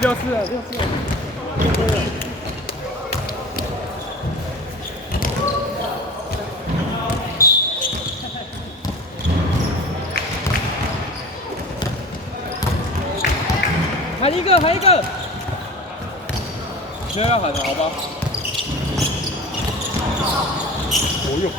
6-4了，6-4了。喊一个，喊一个。现在要喊了，好吧？哦哟。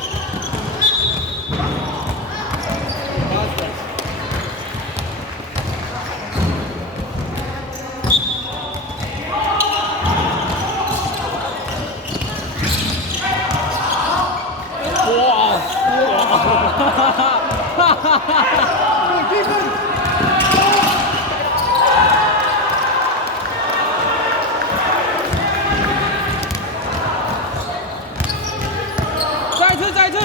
再一次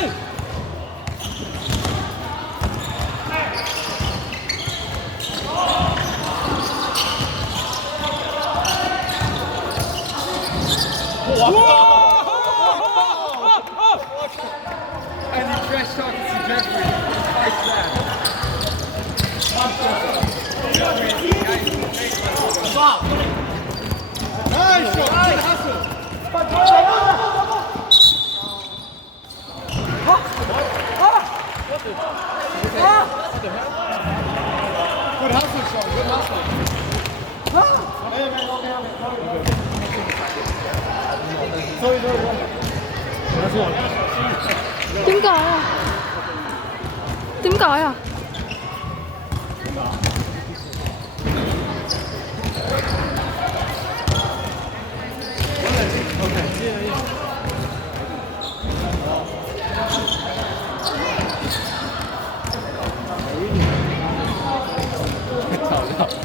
！And he trash talking to Jeffrey. Nice that. Stop. Nice. Good hustle. What the hell? Good hustle, Sean. Good hustle. Sorry.點解啊？點解啊？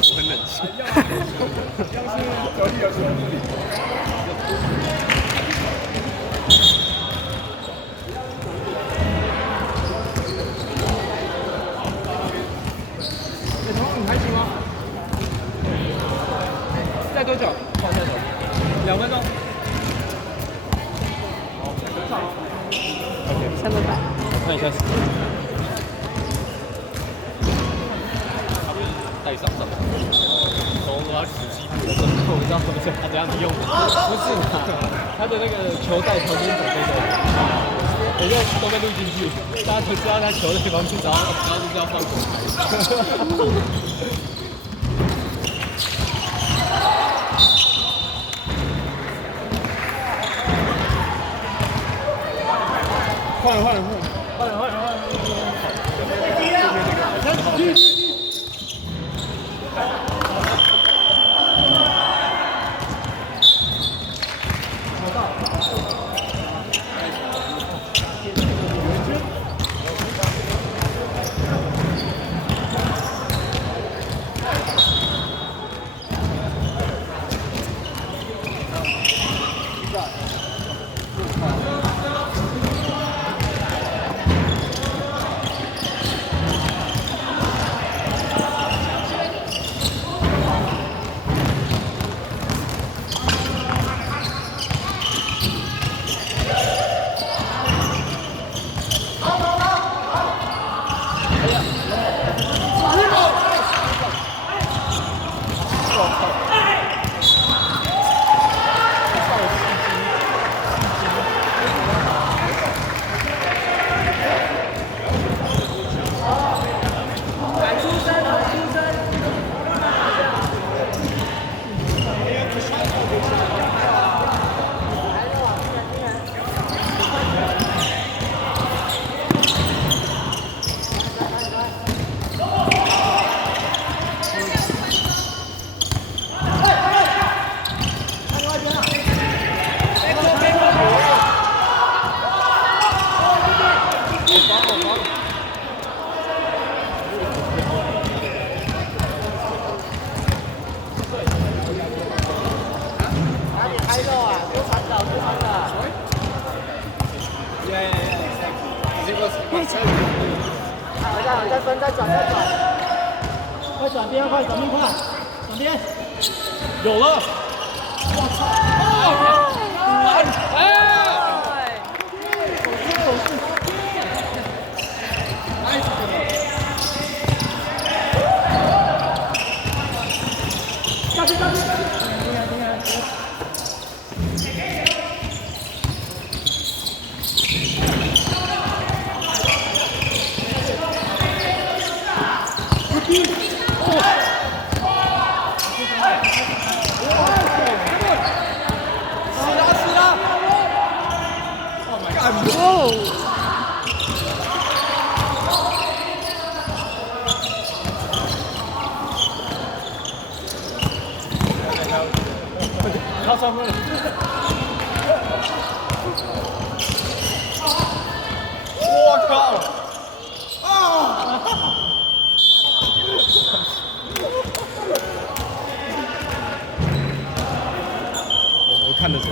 我很冷静。你还行吗？再多久？再多久？2分钟。OK。3分半。我看一下时间。带上。我要仔细补的，我不知道他怎样子用的。不是他的那个球带旁边走那个，我就都被录进去，大家就知道他球的地方去，然后就是要放球台。换了。再分，再转。快转边，快转边，快转边，有了！我操！下去下去！超3分了！我靠！啊！我看得着。